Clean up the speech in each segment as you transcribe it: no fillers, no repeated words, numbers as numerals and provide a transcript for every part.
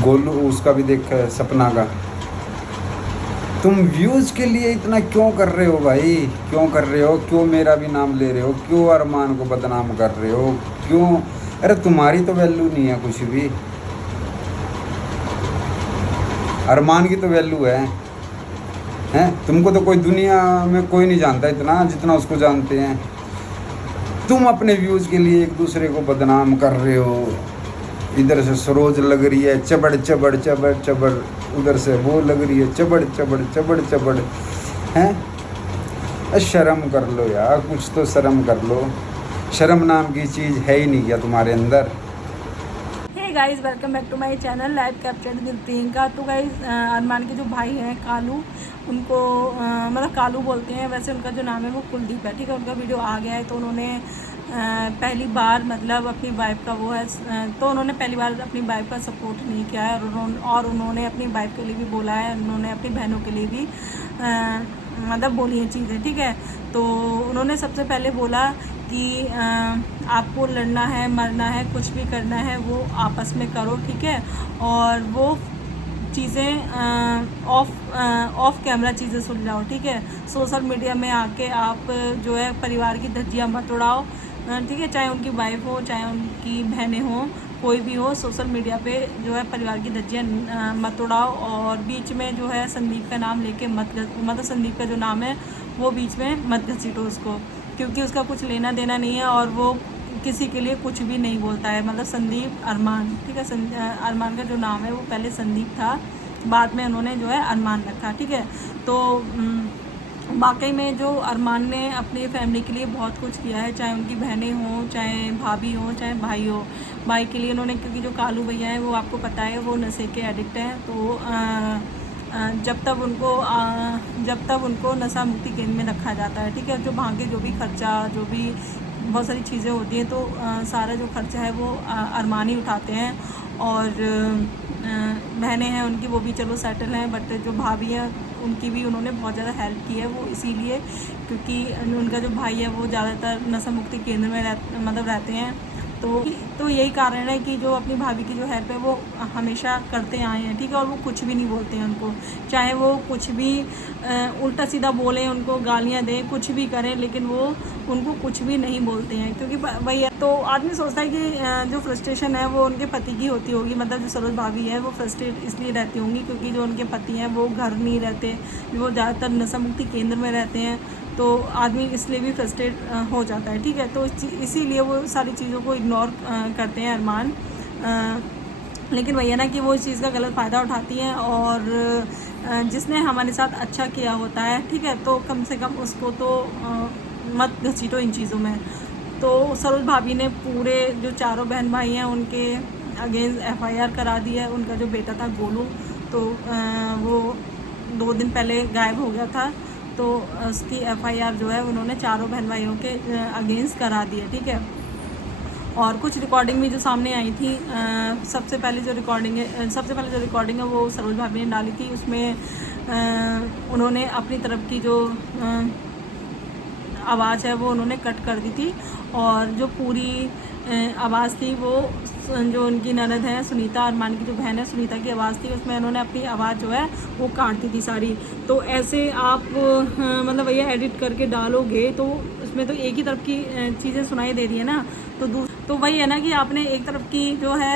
गोलू उसका भी देख सपना का। तुम व्यूज़ के लिए इतना क्यों कर रहे हो भाई? क्यों कर रहे हो? क्यों मेरा भी नाम ले रहे हो? क्यों अरमान को बदनाम कर रहे हो? क्यों? अरे तुम्हारी तो वैल्यू नहीं है कुछ भी। अरमान की तो वैल्यू है। हैं? तुमको तो कोई दुनिया में कोई नहीं जानता इतना जितना उसको जानते हैं। तुम अपने व्यूज़ के लिए एक दूसरे को बदनाम कर रहे हो। इधर से सरोज लग रही है चबड़ चबड़ चबड़ चबड़, उधर से वो लग रही है चबड़ चबड़ चबड़ चबड़। हैं? शर्म कर लो यार, कुछ तो शर्म कर लो। शर्म नाम की चीज़ है ही नहीं क्या तुम्हारे अंदर? Hey guys, welcome back to my channel live capture दिल प्रियंका। तो गाइस, अरमान के जो भाई हैं कालू, उनको मतलब कालू बोलते हैं, वैसे उनका जो नाम है वो कुलदीप है, ठीक है। उनका वीडियो आ गया है तो उन्होंने पहली बार मतलब अपनी वाइफ का वो है, तो उन्होंने पहली बार अपनी वाइफ का सपोर्ट नहीं किया है, और उन्होंने अपनी वाइफ के लिए भी बोला है, उन्होंने अपनी बहनों के लिए भी मतलब बोली है चीज़ें, ठीक है। तो उन्होंने सबसे पहले बोला कि आपको लड़ना है, मरना है, कुछ भी करना है वो आपस में करो, ठीक है। और वो चीज़ें ऑफ कैमरा चीज़ें सुलझाओ, ठीक है। सोशल मीडिया में आके आप जो है परिवार की धज्जियाँ मत उड़ाओ, ठीक है। चाहे उनकी वाइफ हो, चाहे उनकी बहनें हों, कोई भी हो, सोशल मीडिया पे जो है परिवार की धज्जियाँ मत उड़ाओ। और बीच में जो है संदीप का नाम लेके मतलब संदीप का जो नाम है वो बीच में मत घसीटो उसको, क्योंकि उसका कुछ लेना देना नहीं है और वो किसी के लिए कुछ भी नहीं बोलता है। मतलब संदीप अरमान, ठीक है। अरमान का जो नाम है वो पहले संदीप था, बाद में उन्होंने जो है अरमान रखा, ठीक है। तो वाकई में जो अरमान ने अपनी फैमिली के लिए बहुत कुछ किया है, चाहे उनकी बहनें हों, चाहे भाभी हों, चाहे भाई हो। भाई के लिए उन्होंने, क्योंकि जो कालू भैया हैं वो आपको पता है वो नशे के एडिक्ट हैं, तो जब तक उनको नशा मुक्ति केंद्र में रखा जाता है, ठीक है। जो वहाँ के जो भी खर्चा, जो भी बहुत सारी चीज़ें होती हैं, तो सारा जो खर्चा है वो अरमान ही उठाते हैं। और बहनें हैं उनकी, वो भी चलो सेटल हैं, बट जो भाभी हैं उनकी भी उन्होंने बहुत ज़्यादा हेल्प की है, वो इसीलिए क्योंकि उनका जो भाई है वो ज़्यादातर नशा मुक्ति केंद्र में रहते हैं। तो यही कारण है कि जो अपनी भाभी की जो हेल्प है वो हमेशा करते आए हैं, ठीक है। और वो कुछ भी नहीं बोलते हैं उनको, चाहे वो कुछ भी उल्टा सीधा बोलें, उनको गालियाँ दें, कुछ भी करें, लेकिन वो उनको कुछ भी नहीं बोलते हैं, क्योंकि वही है। तो आदमी सोचता है कि जो फ्रस्ट्रेशन है वो उनके पति की होती होगी, मतलब जो सरोज भाभी है वो फ्रस्ट्रेट इसलिए रहती होंगी क्योंकि जो उनके पति हैं वो घर नहीं रहते, वो ज़्यादातर नशा मुक्ति केंद्र में रहते हैं, तो आदमी इसलिए भी फ्रस्ट्रेट हो जाता है, ठीक है। तो इसीलिए वो सारी चीज़ों को इग्नोर करते हैं अरमान। लेकिन भैया ना कि वो इस चीज़ का गलत फ़ायदा उठाती हैं, और जिसने हमारे साथ अच्छा किया होता है, ठीक है, तो कम से कम उसको तो मत घसीटो इन चीज़ों में। तो सरोज भाभी ने पूरे जो चारों बहन भाई हैं उनके अगेंस्ट FIR करा दी है। उनका जो बेटा था गोलू, तो वो 2 दिन पहले गायब हो गया था, तो उसकी FIR जो है उन्होंने चारों बहन भाइयों के अगेंस्ट करा दी है, ठीक है। और कुछ रिकॉर्डिंग भी जो सामने आई थी, सबसे पहले जो रिकॉर्डिंग है वो सरोज भाभी ने डाली थी। उसमें उन्होंने अपनी तरफ की जो आवाज़ है वो उन्होंने कट कर दी थी, और जो पूरी आवाज़ थी वो जो उनकी ननद है सुनीता, अरमान की जो बहन है सुनीता की आवाज़ थी, उसमें उन्होंने अपनी आवाज़ जो है वो काट दी थी सारी। तो ऐसे आप मतलब भैया एडिट करके डालोगे तो उसमें तो एक ही तरफ की चीज़ें सुनाई दे रही है ना, तो वही है ना कि आपने एक तरफ की जो है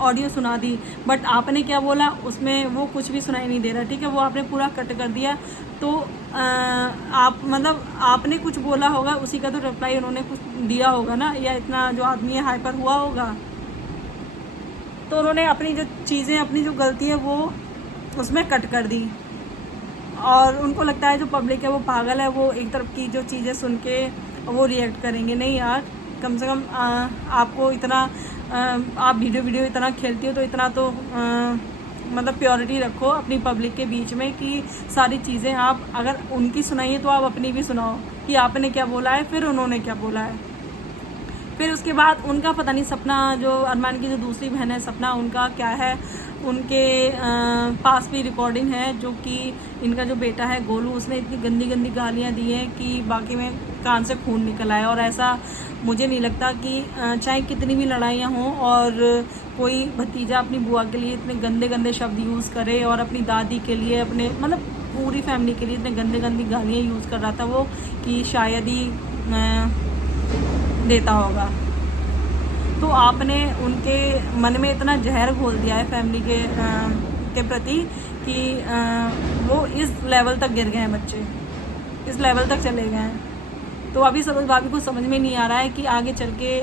ऑडियो सुना दी, बट आपने क्या बोला उसमें वो कुछ भी सुनाई नहीं दे रहा, ठीक है। वो आपने पूरा कट कर दिया, तो आप मतलब आपने कुछ बोला होगा, उसी का तो रिप्लाई उन्होंने कुछ दिया होगा ना, या इतना जो आदमी है हाइपर हुआ होगा। तो उन्होंने अपनी जो चीज़ें, अपनी जो गलती है वो उसमें कट कर दी, और उनको लगता है जो पब्लिक है वो पागल है, वो एक तरफ की जो चीज़ें सुन के वो रिएक्ट करेंगे। नहीं यार, कम से कम आपको इतना आप वीडियो इतना खेलती हो तो इतना तो मतलब प्योरिटी रखो अपनी पब्लिक के बीच में, कि सारी चीज़ें आप अगर उनकी सुनाइए तो आप अपनी भी सुनाओ कि आपने क्या बोला है, फिर उन्होंने क्या बोला है, फिर उसके बाद उनका पता नहीं सपना, जो अरमान की जो दूसरी बहन है सपना, उनका क्या है, उनके पास भी रिकॉर्डिंग है जो कि इनका जो बेटा है गोलू, उसने इतनी गंदी गंदी गालियाँ दी हैं कि बाकी में कान से खून निकल आया। और ऐसा मुझे नहीं लगता कि चाहे कितनी भी लड़ाइयाँ हों और कोई भतीजा अपनी बुआ के लिए इतने गंदे गंदे शब्द यूज़ करे और अपनी दादी के लिए, अपने मतलब पूरी फैमिली के लिए इतने गंदे गंदी गालियाँ यूज़ कर रहा था वो, कि शायद ही देता होगा। तो आपने उनके मन में इतना जहर घोल दिया है फैमिली के प्रति कि वो इस लेवल तक गिर गए हैं बच्चे, इस लेवल तक चले गए हैं। तो अभी सरोज भाभी को समझ में नहीं आ रहा है कि आगे चल के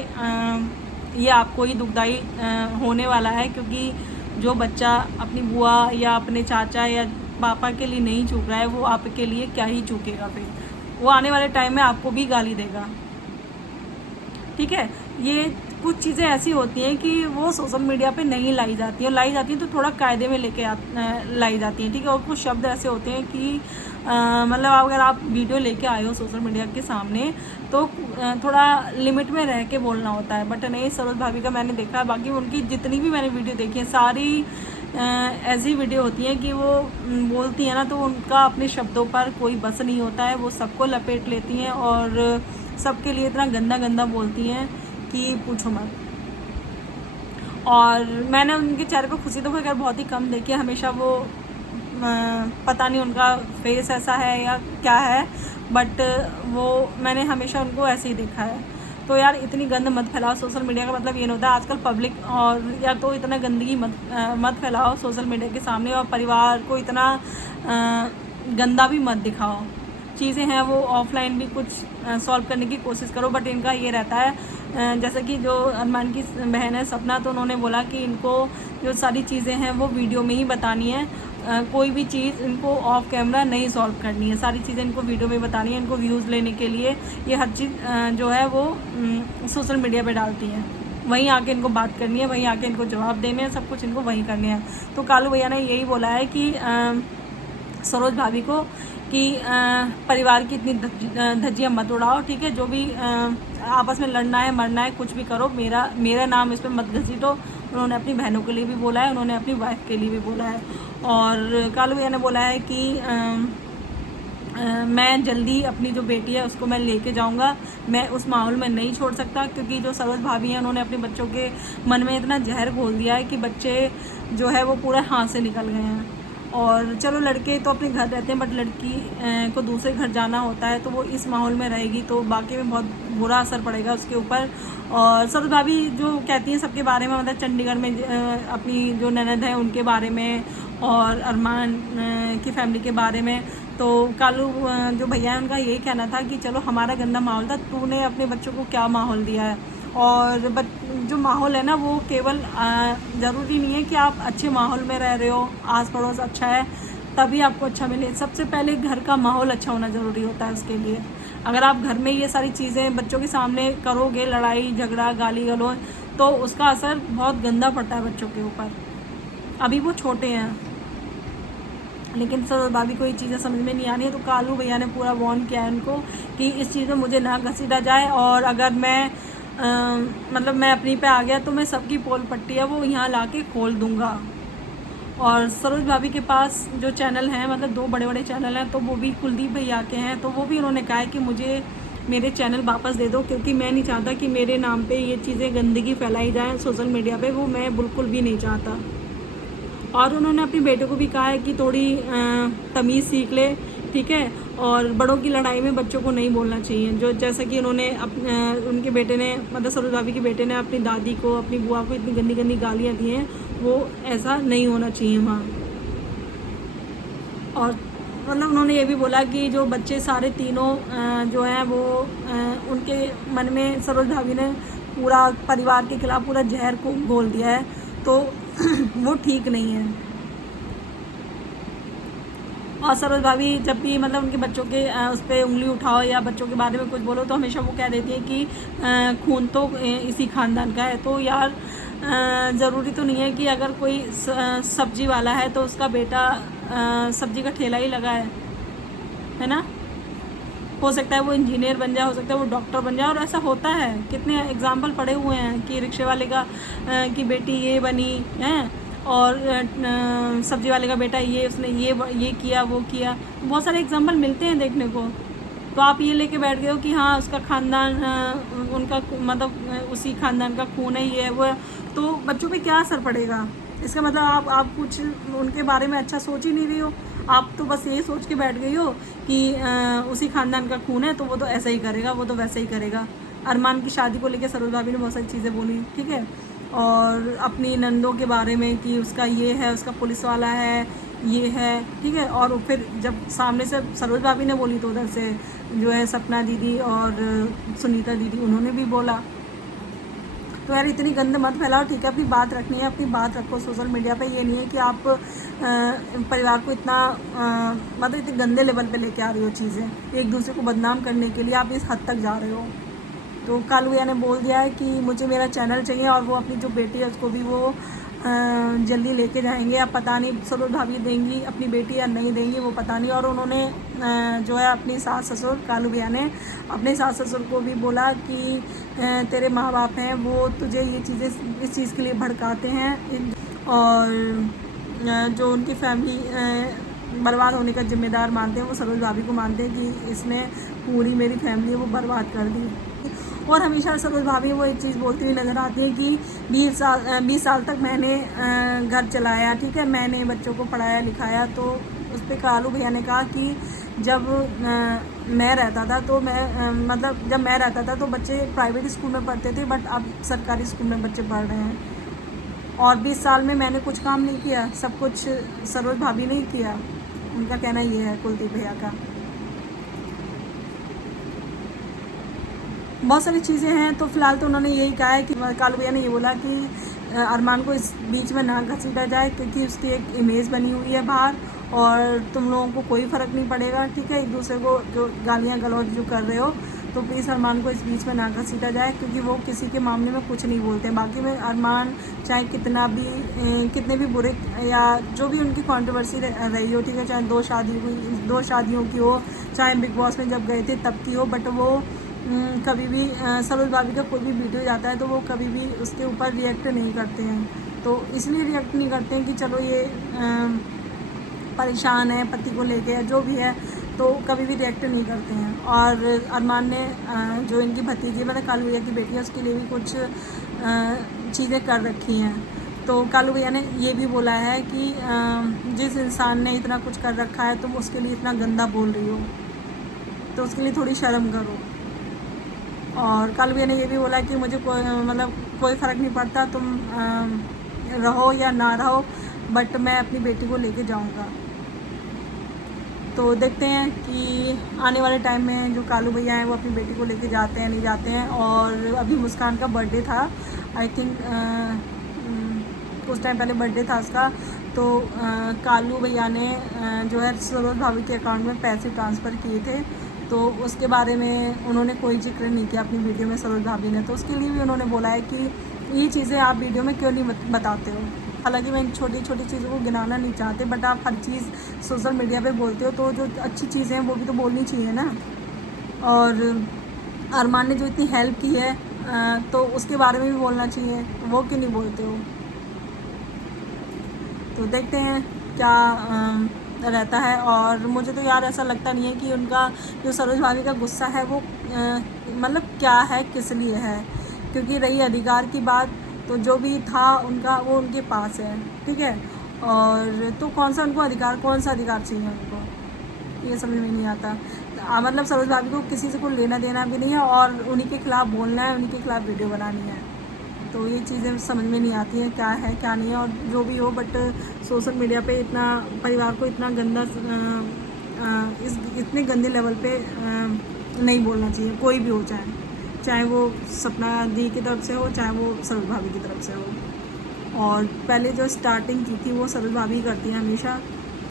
ये आपको ही दुखदाई होने वाला है, क्योंकि जो बच्चा अपनी बुआ या अपने चाचा या पापा के लिए नहीं चूक रहा है वो आपके लिए क्या ही चूकेगा। फिर वो आने वाले टाइम में आपको भी गाली देगा। ठीक है, ये कुछ चीज़ें ऐसी होती हैं कि वो सोशल मीडिया पे नहीं लाई जाती हैं, लाई जाती हैं तो थोड़ा कायदे में लेके लाई जाती हैं। ठीक है, और कुछ शब्द ऐसे होते हैं कि मतलब अगर आप वीडियो लेके आए हो सोशल मीडिया के सामने तो थोड़ा लिमिट में रह के बोलना होता है। बट नहीं, सरोज भाभी का मैंने देखा है, बाकी उनकी जितनी भी मैंने वीडियो देखी है सारी ऐसी वीडियो होती हैं कि वो बोलती हैं ना तो उनका अपने शब्दों पर कोई बस नहीं होता है, वो सबको लपेट लेती हैं और सबके लिए इतना गंदा गंदा बोलती हैं कि पूछो मत। और मैंने उनके चेहरे पर खुशी तो खैर बहुत ही कम देखी है, हमेशा वो पता नहीं उनका फेस ऐसा है या क्या है, बट वो मैंने हमेशा उनको ऐसे ही देखा है। तो यार इतनी गंद मत फैलाओ सोशल मीडिया का मतलब ये नहीं होता आजकल पब्लिक, और या तो इतना गंदगी मत फैलाओ सोशल मीडिया के सामने, और परिवार को इतना गंदा भी मत दिखाओ। चीज़ें हैं वो ऑफलाइन भी कुछ सॉल्व करने की कोशिश करो। बट इनका ये रहता है जैसे कि जो अरमान की बहन है सपना, तो उन्होंने बोला कि इनको जो सारी चीज़ें हैं वो वीडियो में ही बतानी है, कोई भी चीज़ इनको ऑफ कैमरा नहीं सॉल्व करनी है, सारी चीज़ें इनको वीडियो में बतानी है। इनको व्यूज़ लेने के लिए ये हर चीज़ जो है वो सोशल मीडिया पे डालती हैं, वहीं आके इनको बात करनी है, वहीं आके इनको जवाब देने हैं, सब कुछ इनको वहीं करने हैं। तो कालू भैया ने यही बोला है कि सरोज भाभी को कि परिवार की इतनी धज्जियाँ मत उड़ाओ। ठीक है, जो भी आपस में लड़ना है मरना है कुछ भी करो, मेरा नाम इस पर मत घसीटो। उन्होंने अपनी बहनों के लिए भी बोला है, उन्होंने अपनी वाइफ के लिए भी बोला है। और कालू भैया ने बोला है कि मैं जल्दी अपनी जो बेटी है उसको मैं लेके जाऊंगा, मैं उस माहौल में नहीं छोड़ सकता, क्योंकि जो सरोज भाभी हैं उन्होंने अपने बच्चों के मन में इतना जहर घोल दिया है कि बच्चे जो है वो पूरा हाथ से निकल गए हैं। और चलो लड़के तो अपने घर रहते हैं, बट लड़की को दूसरे घर जाना होता है, तो वो इस माहौल में रहेगी तो बाकी में बहुत बुरा असर पड़ेगा उसके ऊपर। और सरोज भाभी जो कहती हैं सबके बारे में, मतलब चंडीगढ़ में अपनी जो ननद है उनके बारे में और अरमान की फैमिली के बारे में, तो कालू जो भैया है उनका यही कहना था कि चलो हमारा गंदा माहौल था, तूने अपने बच्चों को क्या माहौल दिया है। और जो माहौल है ना वो केवल ज़रूरी नहीं है कि आप अच्छे माहौल में रह रहे हो, आस पड़ोस अच्छा है तभी आपको अच्छा मिले। सबसे पहले घर का माहौल अच्छा होना ज़रूरी होता है उसके लिए। अगर आप घर में ये सारी चीज़ें बच्चों के सामने करोगे, लड़ाई झगड़ा गाली गलौज, तो उसका असर बहुत गंदा पड़ता है बच्चों के ऊपर। अभी वो छोटे हैं, लेकिन सरोज भाभी को ये चीज़ें समझ में नहीं आ रही है। तो कालू भैया ने पूरा वार्न किया है उनको कि इस चीज़ में मुझे ना घसीटा जाए, और अगर मैं मतलब मैं अपनी पे आ गया तो मैं सबकी पोल पट्टी है वो यहाँ ला के खोल दूँगा। और सरोज भाभी के पास जो चैनल हैं, मतलब 2 बड़े बड़े चैनल हैं, तो वो भी कुलदीप भैया के हैं, तो वो भी उन्होंने कहा है कि मुझे मेरे चैनल वापस दे दो, क्योंकि मैं नहीं चाहता कि मेरे नाम पे ये चीज़ें गंदगी फैलाई जाए सोशल मीडिया पे, वो मैं बिल्कुल भी नहीं चाहता। और उन्होंने अपनी बेटे को भी कहा है कि थोड़ी तमीज़ सीख ले, ठीक है, और बड़ों की लड़ाई में बच्चों को नहीं बोलना चाहिए। जो जैसा कि उन्होंने उनके बेटे ने, मतलब सरोज भाभी के बेटे ने अपनी दादी को, अपनी बुआ को इतनी गंदी गंदी गालियाँ दी हैं, वो ऐसा नहीं होना चाहिए वहाँ। और मतलब उन्होंने ये भी बोला कि जो बच्चे सारे तीनों जो हैं वो उनके मन में सरोज भाभी ने पूरा परिवार के खिलाफ पूरा जहर को घोल दिया है, तो वो ठीक नहीं है। और सरोज भाभी जब भी मतलब उनके बच्चों के उस पर उंगली उठाओ या बच्चों के बारे में कुछ बोलो तो हमेशा वो कह देती है कि खून तो इसी ख़ानदान का है। तो यार ज़रूरी तो नहीं है कि अगर कोई सब्जी वाला है तो उसका बेटा सब्जी का ठेला ही लगा है ना। हो सकता है वो इंजीनियर बन जाए, हो सकता है वो डॉक्टर बन जाए, और ऐसा होता है। कितने एग्जाम्पल पड़े हुए हैं कि रिक्शे वाले का की बेटी ये बनी है, और सब्जी वाले का बेटा ये, उसने ये किया वो किया। बहुत सारे एग्जाम्पल मिलते हैं देखने को। तो आप ये लेके बैठ गए हो कि हाँ उसका ख़ानदान, उनका मतलब उसी ख़ानदान का खून है, ये है वो है, तो बच्चों पे क्या असर पड़ेगा? इसका मतलब आप कुछ उनके बारे में अच्छा सोच ही नहीं रही हो। आप तो बस ये सोच के बैठ गई हो कि उसी ख़ानदान का खून है तो वो तो ऐसा ही करेगा, वो तो वैसा ही करेगा। अरमान की शादी को लेकर सरोज भाभी ने बहुत सारी चीज़ें बोली, ठीक है, और अपनी नंदों के बारे में कि उसका ये है, उसका पुलिस वाला है, ये है, ठीक है। और फिर जब सामने से सरोज भाभी ने बोली तो उधर से जो है सपना दीदी और सुनीता दीदी उन्होंने भी बोला। तो यार इतनी गंद मत फैलाओ, ठीक है, अपनी बात रखनी है, अपनी बात रखो सोशल मीडिया पे। ये नहीं है कि आप परिवार को इतना मतलब इतने गंदे लेवल पे लेके आ रही हो चीज़ें, एक दूसरे को बदनाम करने के लिए आप इस हद तक जा रहे हो। तो कालू भैया ने बोल दिया है कि मुझे मेरा चैनल चाहिए, और वो अपनी जो बेटी है उसको भी वो जल्दी लेके जाएंगे। अब पता नहीं सरोज भाभी देंगी अपनी बेटी या नहीं देंगी, वो पता नहीं। और उन्होंने जो है अपनी सास ससुर, कालू भैया ने अपने सास ससुर को भी बोला कि तेरे माँ बाप हैं, वो तुझे ये चीज़ें इस चीज़ के लिए भड़काते हैं, और जो उनकी फैमिली बर्बाद होने का जिम्मेदार मानते हैं वो सरोज भाभी को मानते हैं कि इसने पूरी मेरी फैमिली वो बर्बाद कर दी। और हमेशा सरोज भाभी वो एक चीज़ बोलती हुई नज़र आती है कि 20 साल तक मैंने घर चलाया, ठीक है, मैंने बच्चों को पढ़ाया लिखाया। तो उस पर कालू भैया ने कहा कि जब मैं रहता था तो मतलब जब मैं रहता था तो बच्चे प्राइवेट स्कूल में पढ़ते थे, बट अब सरकारी स्कूल में बच्चे पढ़ रहे हैं। और 20 साल में मैंने कुछ काम नहीं किया, सब कुछ सरोज भाभी ने ही किया। उनका कहना ये है, कुलदीप भैया का। बहुत सारी चीज़ें हैं। तो फिलहाल तो उन्होंने यही कहा है कि कालू भैया ने ये बोला कि अरमान को इस बीच में ना घसीटा जाए, क्योंकि उसकी एक इमेज बनी हुई है बाहर, और तुम लोगों को कोई फ़र्क नहीं पड़ेगा, ठीक है, एक दूसरे को जो गालियाँ गलौज जो कर रहे हो, तो प्लीज़ अरमान को इस बीच में ना घसीटा जाए, क्योंकि वो किसी के मामले में कुछ नहीं बोलते हैं। बाकी में अरमान चाहे कितने भी बुरे या जो भी उनकी कंट्रोवर्सी रही हो, ठीक है, चाहे 2 शादियों की हो, चाहे बिग बॉस में जब गए थे तब की हो, बट वो कभी भी सरोज भाभी का कोई भी वीडियो जाता है तो वो कभी भी उसके ऊपर रिएक्ट नहीं करते हैं। तो इसलिए रिएक्ट नहीं करते हैं कि चलो ये परेशान है पति को लेके या जो भी है, तो कभी भी रिएक्ट नहीं करते हैं। और अरमान ने जो इनकी भतीजी मतलब कालू भैया की बेटी है उसके लिए भी कुछ चीज़ें कर रखी हैं। तो कालू भैया ने ये भी बोला है कि जिस इंसान ने इतना कुछ कर रखा है तुम उसके लिए इतना गंदा बोल रही हो, तो उसके लिए थोड़ी शर्म करो। और कालू भैया ने ये भी बोला कि मुझे कोई फ़र्क नहीं पड़ता, तुम रहो या ना रहो, बट मैं अपनी बेटी को लेके जाऊंगा। तो देखते हैं कि आने वाले टाइम में जो कालू भैया हैं वो अपनी बेटी को लेके जाते हैं नहीं जाते हैं। और अभी मुस्कान का बर्थडे था, आई थिंक कुछ टाइम पहले बर्थडे था उसका, तो कालू भैया ने जो है सरोज भाभी के अकाउंट में पैसे ट्रांसफ़र किए थे, तो उसके बारे में उन्होंने कोई जिक्र नहीं किया अपनी वीडियो में सरोज भाभी ने। तो उसके लिए भी उन्होंने बोला है कि ये चीज़ें आप वीडियो में क्यों नहीं बताते हो। हालांकि मैं इन छोटी छोटी चीज़ों को गिनाना नहीं चाहते, बट आप हर चीज़ सोशल मीडिया पे बोलते हो तो जो अच्छी चीज़ें हैं वो भी तो बोलनी चाहिए ना। और अरमान ने जो इतनी हेल्प की है तो उसके बारे में भी बोलना चाहिए, तो वो क्यों नहीं बोलते हो। तो देखते हैं क्या रहता है। और मुझे तो यार ऐसा लगता नहीं है कि उनका जो सरोज भाभी का गुस्सा है वो मतलब क्या है, किस लिए है। क्योंकि रही अधिकार की बात, तो जो भी था उनका वो उनके पास है, ठीक है। और तो कौन सा अधिकार चाहिए उनको, ये समझ में नहीं आता। मतलब सरोज भाभी को किसी से कोई लेना देना भी नहीं है, और उन्हीं के खिलाफ़ बोलना है, उन्हीं के खिलाफ़ वीडियो बनानी है। तो ये चीज़ें समझ में नहीं आती हैं क्या है क्या नहीं है। और जो भी हो, बट सोशल मीडिया पे इतना परिवार को इतना गंदा इतने गंदे लेवल पे नहीं बोलना चाहिए, कोई भी हो, चाहे वो सपना दी की तरफ से हो, चाहे वो सरोज भाभी की तरफ से हो। और पहले जो स्टार्टिंग की थी वो सरोज भाभी करती हैं हमेशा,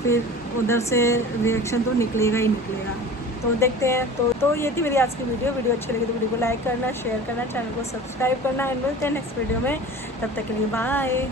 फिर उधर से रिएक्शन तो निकलेगा ही निकलेगा। तो देखते हैं। तो ये थी मेरी आज की वीडियो अच्छी लगी तो वीडियो को लाइक करना, शेयर करना, चैनल को सब्सक्राइब करना। एंड मिलते हैं नेक्स्ट वीडियो में, तब तक के लिए बाय।